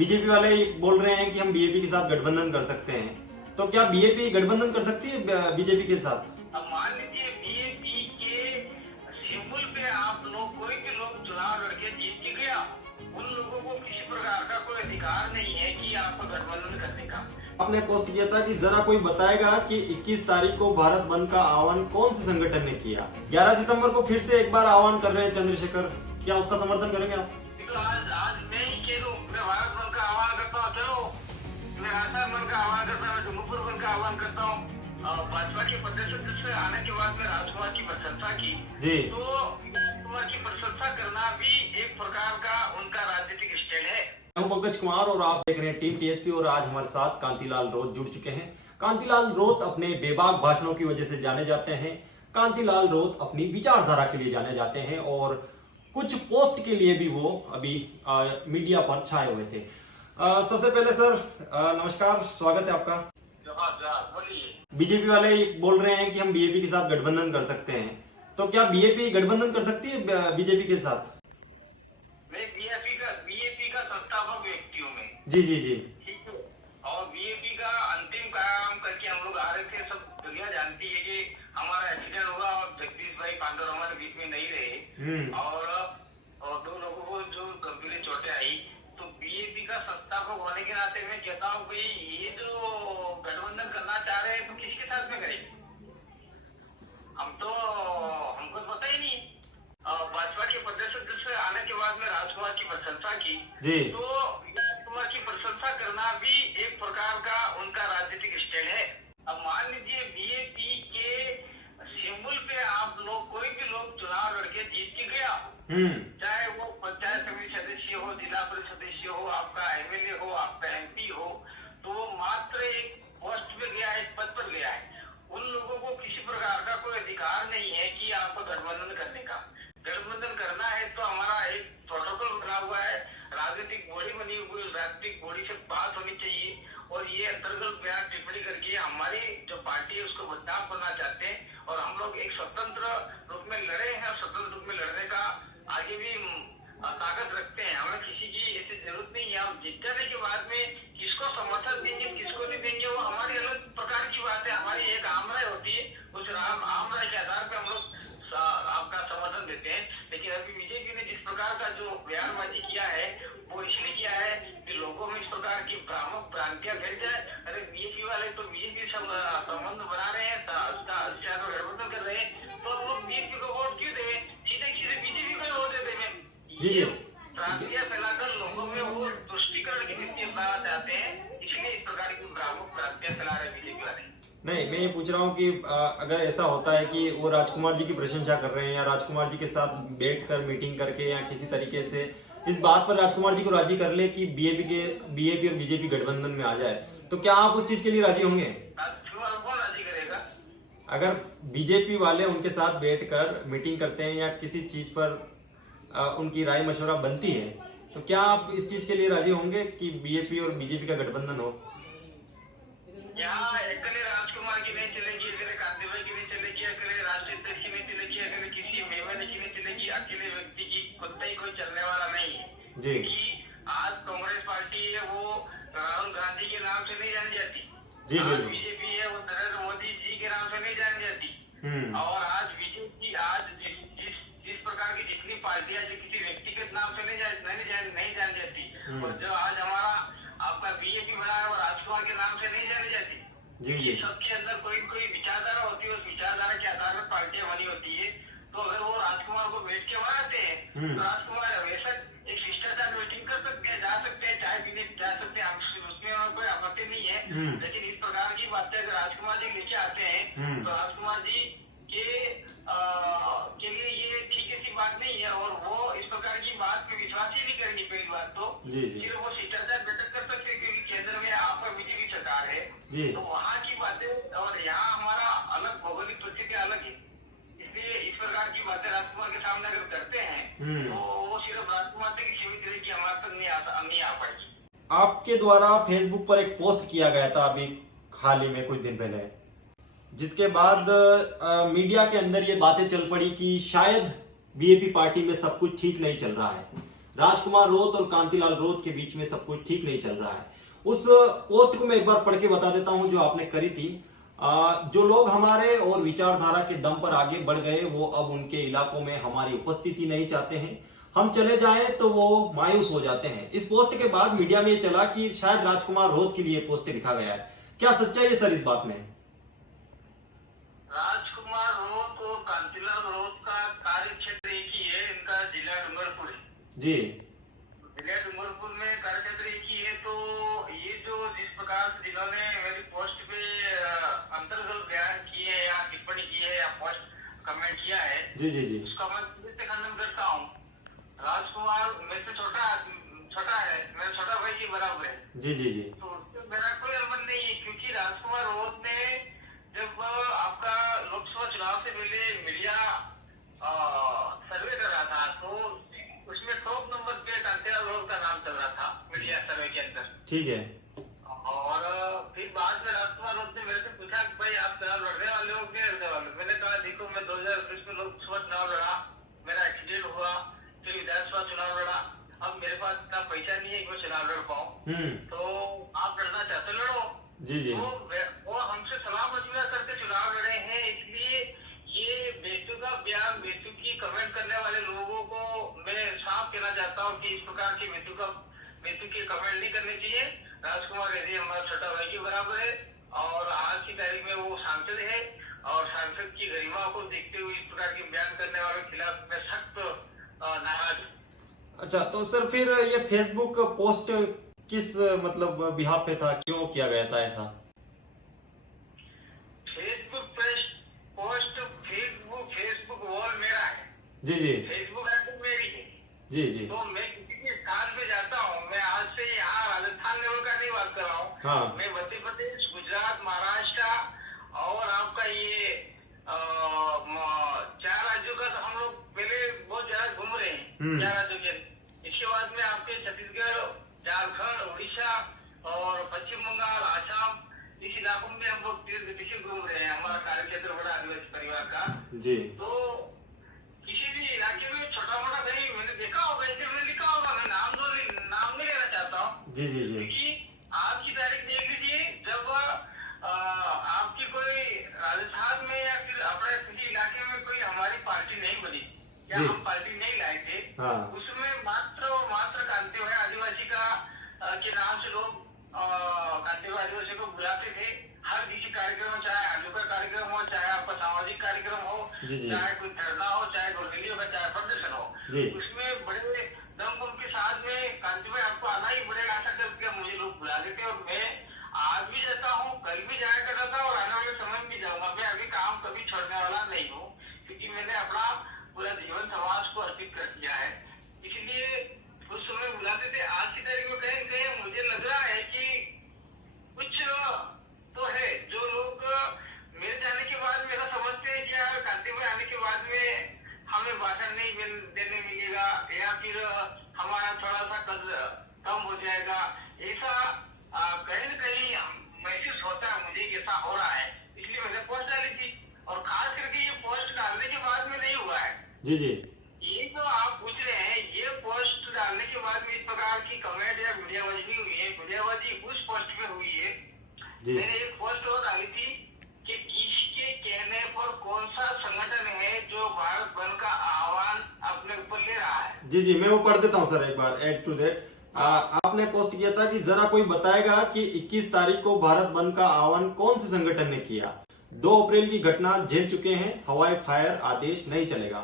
BJP वाले बोल रहे हैं कि हम बीजेपी के साथ गठबंधन कर सकते हैं, तो क्या बीजेपी गठबंधन कर सकती है बीजेपी के साथ? अब मान लीजिए बीएपी के सिंबल पे आप लोग कोई भी लोग चुनाव लड़के जीत के गया, उन लोगों को किसी प्रकार का कोई अधिकार नहीं है कि आपको गठबंधन करने का। आपने पोस्ट किया था कि जरा कोई बताएगा कि 21 तारीख को भारत बंद का आह्वान कौन से संगठन ने किया। 11 सितंबर को फिर से एक बार आह्वान कर रहे हैं चंद्रशेखर, क्या उसका समर्थन करेंगे आप? तो आज मैं ही कह दूं, मैं भारत बंद का आह्वान करता हूँ, चलो मैं आसाम बंद का आह्वान करता हूँ, जम्मूपुर बंद का आह्वान करता हूँ। भाजपा के प्रदेश अध्यक्ष आने के बाद में राजकुमार की प्रशंसा की जी। तो राजकुमार की प्रशंसा करना भी एक प्रकार का उनका राजनीतिक स्टाइल है। मैं हूं पंकज कुमार और आप देख रहे हैं टीम टीएसपी और आज हमारे साथ कांतिलाल रोत जुड़ चुके हैं। कांतिलाल रोत अपने बेबाक भाषणों की वजह से जाने जाते हैं। कांतिलाल रोत अपनी विचारधारा के लिए जाने जाते हैं और कुछ पोस्ट के लिए भी वो अभी मीडिया पर छाए हुए थे। सबसे पहले सर नमस्कार, स्वागत है आपका। बोलिए। बीजेपी वाले बोल रहे हैं कि हम बीजेपी के साथ गठबंधन कर सकते हैं, तो क्या बीजेपी गठबंधन कर सकती है बीजेपी के साथ? मैं बीएपी का संस्थापक व्यक्ति हूँ मैं। जी जी जी। ठीक है। और बीएपी का अंतिम काम करके हम लोग आ रहे थे, सब दुनिया जानती है कि हमारा एक्सीडेंट हुआ और जगदीश भाई पांडव हमारे बीच में नहीं रहे और दो लोगों को जो गंभीर चोटें आई, तो बीएपी का संस्थापक होने के नाते मैं कहता हूँ कि ये जो गठबंधन करना चाह रहे हैं तो किसके साथ में करें? हमको पता ही नहीं। भाजपा के प्रदेश अध्यक्ष आने के बाद में राजकुमार की प्रशंसा की तो राजकुमार की प्रशंसा करना भी एक प्रकार का उनका राजनीतिक स्टाइल है। अब मान लीजिए बीएपी के सिंबल पे आप लोग कोई भी लोग चुनाव लड़के जीत के गया, चाहे वो पंचायत समिति सदस्य हो, जिला परिषद सदस्य हो, आपका एमएलए हो, आपका एमपी हो, तो वो मात्र एक पोस्ट पे गया है, एक पद पर गया है। उन लोगों को किसी प्रकार का कोई अधिकार नहीं है कि आपको गठबंधन करने का। गठबंधन करना है तो हमारा एक प्रोटोकॉल बना हुआ है, राजनीतिक बॉडी बनी हुई, राजनीतिक बॉडी से बात होनी चाहिए और ये अंतर्गत बयान टिप्पणी करके हमारी जो पार्टी है उसको बदनाम करना चाहते हैं। और हम लोग एक स्वतंत्र रूप में लड़े हैं, स्वतंत्र रूप में लड़ने का आगे भी ताकत रखते हैं। हमें किसी की ऐसी जरूरत नहीं है। हम जीत जाने के बाद में किसको समर्थन देंगे किसको नहीं देंगे वो हमारी अलग प्रकार की बात है। हमारी एक आम राय होती है, उस आम राय के आधार पर हम लोग आपका समर्थन देते हैं। लेकिन अभी बीजेपी ने जिस प्रकार का जो बयानबाजी किया है वो इसलिए किया है कि लोगों में इस प्रकार की भ्रामक भ्रांतियां फैल जाए। अरे बीजेपी वाले तो बीजेपी संबंध बना रहे हैं, गठबंधन कर रहे हैं, तो हम लोग बीजेपी को वोट क्यों दें? सीधे सीधे बीजेपी को वोट देते हैं। जी भ्रांतियां फैलाकर लोगों में वो तुष्टिकरण की नीति अपनाना चाहते हैं, इसलिए इस प्रकार की भ्रामक भ्रांतियां फैला रहे हैं बीजेपी वाले। नहीं, मैं ये पूछ रहा हूँ कि अगर ऐसा होता है कि वो राजकुमार जी की प्रशंसा कर रहे हैं या राजकुमार जी के साथ बैठकर मीटिंग करके या किसी तरीके से इस बात पर राजकुमार जी को राजी कर ले कि बीएपी और बीजेपी गठबंधन में आ जाए, तो क्या आप उस चीज के लिए राजी होंगे? राजकुमार कौन राजी करेगा? अगर बीजेपी वाले उनके साथ बैठकर मीटिंग करते हैं या किसी चीज पर उनकी राय मशवरा बनती है, तो क्या आप इस चीज के लिए राजी होंगे कि बीएपी और बीजेपी का गठबंधन हो? यहाँ अकेले राजकुमार की नहीं चलेगी, अकेले कांति भाई की नहीं चलेगी, अकेले राष्ट्रीय अध्यक्ष की नहीं चलेगी, अकेले किसी मेवानी की नहीं चलेगी, अकेले व्यक्ति की खुद ही कोई चलने वाला नहीं है। क्योंकि आज कांग्रेस पार्टी है वो राहुल गांधी के नाम से नहीं जानी जाती, आज बीजेपी है वो नरेंद्र मोदी जी के नाम से नहीं जानी जाती, और आज बीजेपी आज जिस प्रकार की जितनी पार्टियां जो किसी व्यक्तिगत नाम से नहीं जानी जाती, और जो आज हमारा आपका बीजेपी बना है वो राजकुमार के नाम से नहीं जानी जाती। ये सबके अंदर कोई विचारधारा होती है, उस विचारधारा के आधार पर पार्टियां बनी होती है। तो अगर वो राजकुमार को बैठ के बनाते हैं तो राजकुमार हमेशा एक शिष्टाचार मीटिंग कर सकते हैं, जा सकते हैं, चाय पीने जा सकते हैं, उसमें कोई आपत्ति नहीं है। लेकिन इस प्रकार की बातें अगर राजकुमार जी लेके आते हैं तो राजकुमार जी के लिए ये ठीक ऐसी बात नहीं है और वो इस प्रकार की बात पे विश्वास ही नहीं करेंगे। पहली बात तो फिर वो शिष्टाचार बैठक कर सकते हैं क्योंकि केंद्र में आपका बीजेपी सरकार है, तो वहाँ की बातें और यहाँ हमारा अलग भौगोलिक परिस्थिति अलग है, इसलिए इस प्रकार की बातें राजकुमार के सामने अगर करते हैं तो वो सिर्फ राजकुमार तक सीमित रहेगी, हमारे तक नहीं आ पाएगी। आपके द्वारा फेसबुक पर एक पोस्ट किया गया था अभी हाल ही में कुछ दिन पहले, जिसके बाद मीडिया के अंदर ये बातें चल पड़ी कि शायद बीएपी पार्टी में सब कुछ ठीक नहीं चल रहा है। राजकुमार रोत और कांतिलाल रोत के बीच में सब कुछ ठीक नहीं चल रहा है। उस पोस्ट को मैं एक बार पढ़ के बता देता हूं जो आपने करी थी। जो लोग हमारे और विचारधारा के दम पर आगे बढ़ गए वो अब उनके इलाकों में हमारी उपस्थिति नहीं चाहते हैं। हम चले जाएं तो वो मायूस हो जाते हैं। इस पोस्ट के बाद मीडिया में ये चला कि शायद राजकुमार रोत के लिए पोस्ट लिखा गया है। क्या सच्चाई है सर इस बात में? राजकुमार रोत और कांतिलाल रोत का कार्य क्षेत्र एक ही है, इनका जिला डूंगरपुर है जी। जिला डूंगरपुर में कार्य क्षेत्र एक ही है। तो ये जो जिस प्रकार से जिन्होंने मेरी पोस्ट पे अंतर्गत बयान किए है या टिप्पणी की है या पोस्ट कमेंट किया है, जी जी जी, उसका मैं खंडन करता हूँ। राजकुमार मेरे से छोटा है, मेरा छोटा भाई के बराबर है। जी जी जी, तो मेरा कोई अनुमान नहीं है, क्योंकि राजकुमार रोत ने जब आपका लोकसभा चुनाव से पहले मीडिया सर्वे कर रहा था तो उसमें टॉप नंबर पे कांतिलाल रोत का नाम चल रहा था मीडिया सर्वे के अंदर। ठीक है। और फिर बाद में राजकुमार रोत ने मेरे से पूछा कि भाई आप चुनाव लड़ने वाले हो क्या लड़ने वाले? मैंने कहा देखो मैं 2019 में लोकसभा चुनाव लड़ा, मेरा एक्सीडेंट हुआ, फिर विधानसभा चुनाव लड़ा, अब मेरे पास इतना पैसा नहीं है कि मैं चुनाव लड़ पाऊँ। तो आप लड़ना चाहते लड़ो। जी जी, वो हमसे सलाह मशविरा करके चुनाव लड़े हैं, इसलिए ये बेतुका बयान बेतुकी कमेंट करने वाले लोगों को मैं साफ कहना चाहता हूँ कि इस प्रकार की बेतुकी कमेंट नहीं करनी चाहिए। राजकुमार यदि हमारा छोटा भाई के बराबर है और आज की तारीख में वो सांसद है और सांसद की गरिमा को देखते हुए इस प्रकार के बयान करने वालों के खिलाफ मैं सख्त नाराज। अच्छा, तो सर फिर ये फेसबुक पोस्ट किस मतलब बिहाफ पे था, क्यों किया गया था ऐसा? फेसबुक वॉल मेरा है। जी जी, फेसबुक अकाउंट मेरी है। जी जी, तो मैं किसी भी स्थान पे जाता हूँ, मैं आज से यहाँ राजस्थान लेवल का नहीं बात कर रहा हूँ। हाँ, मैं मध्य प्रदेश, गुजरात, महाराष्ट्र और आपका ये 4 राज्यों का हम लोग पहले बहुत ज्यादा घूम रहे हैं। 4 राज्यों के इसके बाद में आपके छत्तीसगढ़, झारखंड, उड़ीसा और पश्चिम बंगाल, आसाम, इस इलाकों में हम लोग तीव्र गति से घूम रहे हैं। हमारा कार्य क्षेत्र बड़ा आदिवासी परिवार का। जी, तो किसी भी इलाके में छोटा मोटा कहीं मैंने देखा होगा, इसलिए मैंने लिखा होगा। मैं नाम नहीं लेना चाहता हूँ। जी जी जी, क्योंकि आज की तारीख देख लीजिए, जब आपकी कोई राजस्थान में या फिर अपने किसी इलाके में कोई हमारी पार्टी नहीं बनी या हम पार्टी नहीं लाए थे, हाँ, उसमें मात्र और मात्र कांतिलाल आदिवासी का के नाम से लोग कांतिलाल आदिवासी को बुलाते थे। हर किसी कार्यक्रम, चाहे आलू का कार्यक्रम हो, चाहे आपका सामाजिक कार्यक्रम हो, चाहे कोई धरना हो, चाहे गोरगलियों का चाहे प्रदर्शन हो, उसमें बड़े दम के साथ में कांतिलाल आपको आना ही पड़ेगा ऐसा करके मुझे लोग बुला देते। और मैं आज भी जाता हूँ, कल भी जाया करता था और आने वाले समय में जाऊंगा। मैं अभी काम कभी छोड़ने वाला नहीं हूँ, क्योंकि मैंने अपना पूरा जीवन समाज को अर्पित कर दिया है। इसलिए उस समय बुलाते थे। आज की तारीख में कहीं कहीं मुझे लग रहा है कि कुछ तो है जो लोग मेरे जाने के बाद मेरा समझते हैं कि यार कांतिलाल आने के बाद में हमें भाषण नहीं देने मिलेगा या फिर हमारा थोड़ा सा कद कम हो जाएगा, ऐसा कहीं न कहीं महसूस होता है मुझे कि ऐसा हो रहा है। इसलिए मैंने पोस्ट डाली थी और खास करके ये पोस्ट डालने के बाद में नहीं हुआ है। जी जी, ये जो आप पूछ रहे हैं, ये पोस्ट डालने के बाद में इस प्रकार की कमेंट या मीडियाबाजी नहीं हुई है। मीडियाबाजी उस पोस्ट में हुई है। मैंने एक पोस्ट और डाली थी कि किसके कहने पर कौन सा संगठन है जो भारत बंद का आह्वान अपने ऊपर ले रहा है। जी जी, मैं वो पढ़ देता हूँ सर एक बार A to Z। आपने पोस्ट किया था कि जरा कोई बताएगा कि 21 तारीख को भारत बंद का आह्वान कौन से संगठन ने किया? 2 अप्रैल की घटना झेल चुके हैं, हवाई फायर आदेश नहीं चलेगा।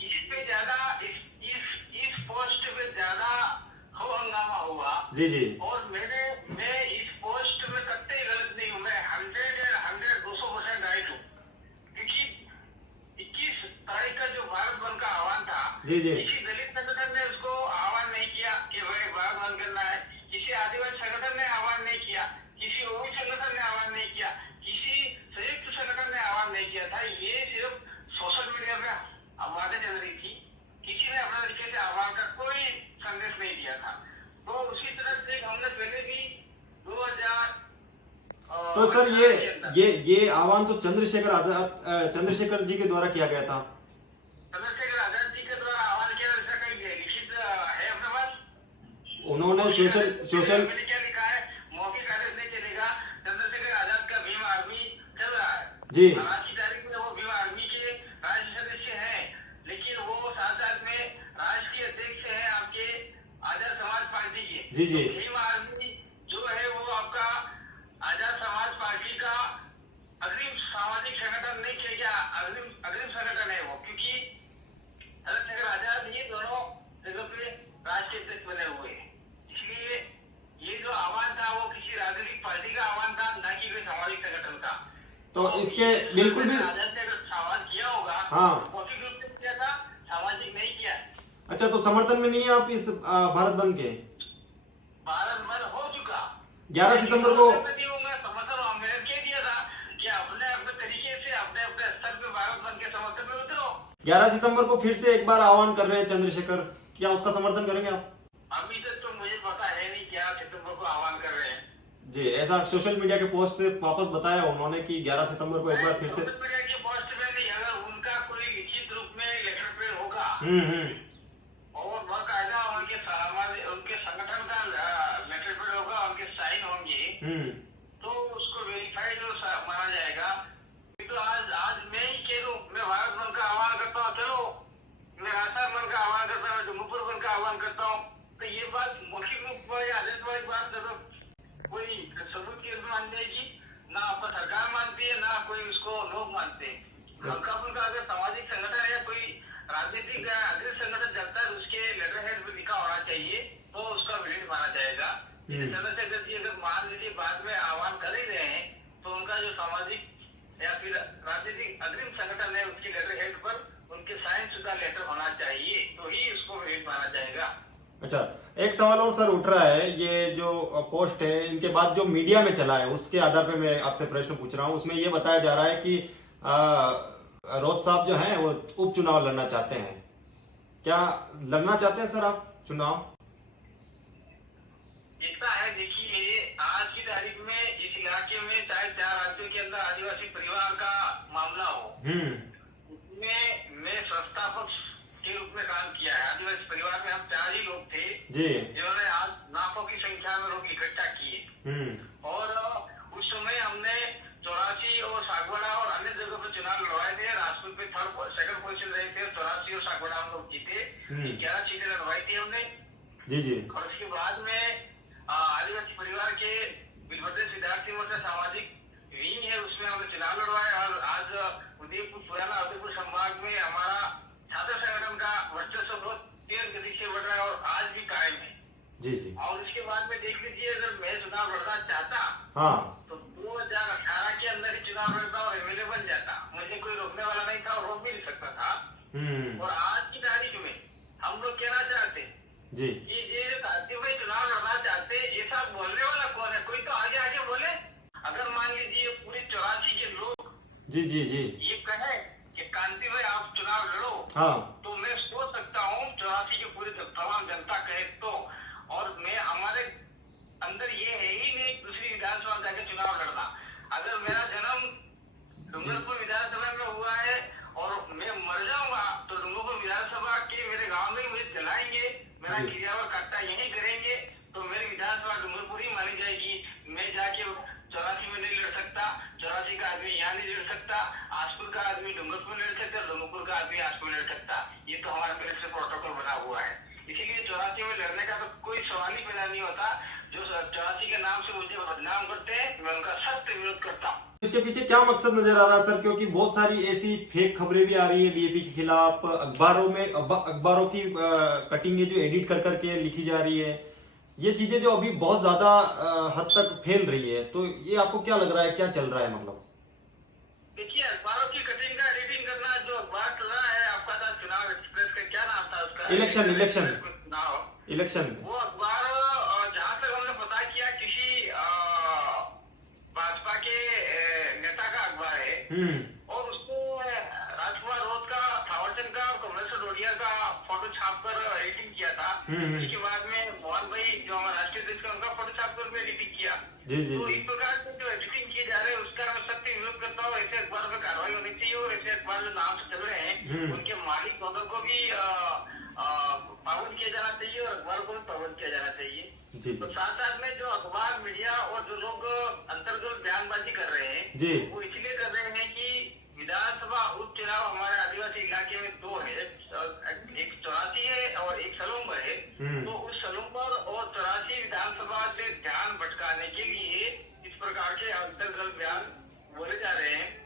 इस पे ज्यादा इस पोस्ट पे ज्यादा हंगामा हुआ। जी जी, और मैं इस पोस्ट में कतई गलत नहीं हूँ। मैं 200% राइट हूँ, क्योंकि 21 तारीख का जो भारत बंद का आह्वान था, जी जी, किसी दलित संगठन ने उसको आह्वान नहीं किया कि भाई भारत बंद करना है। किसी आदिवासी संगठन ने आह्वान नहीं किया, किसी ओबी संगठन ने आह्वान नहीं किया, किसी संयुक्त संगठन ने आह्वान नहीं किया था। ये सिर्फ सोशल मीडिया में आवाजें चल रही थी। किसी ने अपने तरीके से आह्वान का कोई संदेश नहीं दिया था। तो उसी तरह से हमने पहले भी 2000 तो सर ये आह्वान तो चंद्रशेखर जी के द्वारा किया गया था। चंद्रशेखर आजाद जी के द्वारा आह्वान किया, ऐसा कहीं है उन्होंने सोशल मैंने क्या लिखा है, मौखिक आदेश नहीं चलेगा, चंद्रशेखर आजाद का भीम आर्मी चल रहा है जी। आज की तारीख में वो भीम आर्मी के राज्य सदस्य हैं, लेकिन वो साथ साथ में राष्ट्रीय अध्यक्ष है आपके आजाद समाज पार्टी के। जी जी। तो भीम आर्मी जो है वो आपका आजाद समाज पार्टी का अग्रिम सामाजिक संगठन नहीं कहेगा, अग्रिम संगठन है वो, क्योंकि चंद्रशेखर आजाद ये दोनों जगह पे राष्ट्रीय अध्यक्ष बने हुए हैं। इसलिए ये जो आह्वान था वो किसी राजनीतिक पार्टी का आह्वान था, न कि कोई सामाजिक संगठन का। तो इसके बिल्कुल भी आजाद ने अगर सवाल किया होगा, हाँ, मौखिक रूप से किया था, सामाजिक नहीं किया। अच्छा, तो समर्थन में नहीं है आप इस भारत बंद के? भारत बंद हो चुका 11 सितंबर को। समर्थन मैंने कह दिया था कि अपने अपने तरीके से अपने अपने स्तर पे भारत बंद के समर्थन में उतरो। 11 सितंबर को फिर से एक बार आह्वान कर रहे हैं चंद्रशेखर, क्या उसका समर्थन करेंगे आप? अभी तक तो मुझे पता है नहीं क्या सितंबर को आह्वान कर रहे हैं जी। ऐसा सोशल मीडिया के पोस्ट से वापस बताया उन्होंने कि 11 सितंबर को एक बार फिर से। सोशल मीडिया के पोस्ट में नहीं, अगर उनका कोई लिखित रूप में लेटर पे होगा और बाकायदा उनके संगठन का लेटर पे होगा, उनके साइन होंगे, तो उसको वेरीफाइड माना जाएगा। तो आज मैं ही कह दूं, मैं भारत बंद का आह्वान करता हूँ, चलो मैं आसाम बंद का आह्वान करता हूँ, जम्मूपुर बंद का आह्वान करता हूँ, तो ये बात मौखिक रूप में या आदेश वाली बात कोई सबूत की मान जाएगी, ना आपका सरकार मानती है, ना कोई उसको लोग मानते हैं। उनका अगर सामाजिक संगठन या कोई राजनीतिक अग्रिम संगठन चलता है, उसके लेटर हेड में लिखा होना चाहिए, तो उसका विरोध माना जाएगा। चंद्रशेखर जी अगर मान लीजिए बाद में आह्वान कर ही रहे हैं, तो उनका जो सामाजिक या फिर राजनीतिक अग्रिम संगठन है, उसके लेटर हेड पर उनके साइन शुदा लेटर होना चाहिए, तो ही उसको विरोध माना जाएगा। अच्छा, एक सवाल और सर उठ रहा है, ये जो पोस्ट है इनके बाद जो मीडिया में चला है उसके आधार पे मैं आपसे प्रश्न पूछ रहा हूँ। उसमें ये बताया जा रहा है कि रोज साहब जो हैं वो उपचुनाव लड़ना चाहते हैं, क्या लड़ना चाहते हैं सर आप चुनाव? ऐसा है, देखिए आज की तारीख में इस इलाके में चाहे 4 राज्यों के अंदर आदिवासी परिवार का मामला हो, उसमें मैं संस्थापक के रूप में काम किया है। आदिवासी परिवार में हम 4 ही लोग थे जिन्होंने आज लाखों की संख्या में लोग इकट्ठा किए, और उस समय हमने 84 और सागवाड़ा और अन्य जगहों पर चुनाव लड़वाए थे। राजपूत पे सेकंड पोजीशन रहे थे, 84 और सागवाड़ा हम लोग जीते, 11 सीटें लड़वाई थी हमने। जी। और उसके बाद में आदिवासी परिवार के बिलभद्र सिद्धार्थी मोर्चा सामाजिक विंग है, उसमें हमने चुनाव लड़वाए, और आज पुराना उदयपुर संभाग में हमारा छात्र संगठन का वर्चस्व बहुत तेज गति से बढ़ रहा है और आज भी कायम है। जी। और उसके बाद में देख लीजिए, अगर मैं चुनाव लड़ना चाहता तो 2018 के अंदर ही चुनाव लड़ता और एमएलए बन जाता, मुझे कोई रोकने वाला नहीं था और रोक भी नहीं सकता था। और आज की तारीख में हम लोग कहना चाहते जी कि ये साथी भाई चुनाव लड़ना चाहते, ऐसा बोलने वाला कौन है? कोई तो आगे आगे बोले। अगर मान लीजिए पूरे 84 के लोग जी ये कहे कि कांति भाई आप चुनाव लड़ो, तो मैं सोच सकता हूँ 84 के पूरे तमाम जनता कहे तो, और मैं हमारे अंदर ये है ही नहीं दूसरी विधानसभा जाके चुनाव लड़ना। अगर मेरा जन्म डूंगरपुर विधानसभा में हुआ है और मैं मर जाऊंगा तो डूंगरपुर विधानसभा के मेरे गांव में मुझे जलाएंगे, मेरा क्रियावर कर्ता यही करेंगे, तो मेरी विधानसभा डूंगरपुर ही मानी जाएगी। मैं जाके 84 में नहीं लड़ सकता, 84 का आदमी यहाँ नहीं लड़ सकता, आसपुर का आदमी डूंगरपुर लड़ सकता, डूंगरपुर का आदमी आसपुर लड़ सकता। ये तो हमारे पहले से प्रोटोकॉल बना हुआ है, इसीलिए 84 में लड़ने का तो कोई सवाल ही पैदा नहीं होता। जो 84 के नाम से मुझे बदनाम करते हैं, मैं उनका सख्त विरोध करता हूँ। इसके पीछे क्या मकसद नजर आ रहा है सर? क्योंकि बहुत सारी ऐसी फेक खबरें भी आ रही है बीजेपी के खिलाफ, अखबारों की कटिंगें जो एडिट कर करके लिखी जा रही है, ये चीजें जो अभी बहुत ज्यादा हद तक फैल रही है, तो ये आपको क्या लग रहा है, क्या चल रहा है? मतलब देखिए, अखबारों की कटिंग का एडिटिंग करना, जो अखबार चल रहा है आपका था चुनाव एक्सप्रेस का, क्या नाम था उसका? इलेक्शन। वो अखबार जहाँ तक हमने पता किया किसी भाजपा के नेता का अखबार है, और उसको राजकुमार रोज का, थावरचंद का और कमलेश्वर डोडिया का फोटो छाप कर एडिटिंग किया था। उसके बाद में मोहन भाई जो हमारा राष्ट्रीय अध्यक्ष, उनका फोटो छाप कर भी एडिटिंग किया। तो इस प्रकार से जो एडिटिंग किए जा रहे हैं उसका मैं सख्त विरोध करता हूँ। ऐसे अखबार पर कार्रवाई होनी चाहिए, और ऐसे अखबार जो नाम से चल रहे हैं उनके मालिक को भी पाबंद किया जाना चाहिए और अखबार को भी पाबंद किया जाना चाहिए। जी। तो साथ साथ में जो अखबार, मीडिया और जो लोग अंतर्गत बयानबाजी कर रहे हैं जी। वो इसलिए कर रहे हैं कि विधानसभा उपचुनाव हमारे आदिवासी इलाके में 2 है, एक 84 है और एक सलूम्बर है। तो उस सलूम्बर और 84 विधानसभा से ध्यान भटकाने के लिए इस प्रकार के अंतर्गत बयान बोले जा रहे हैं।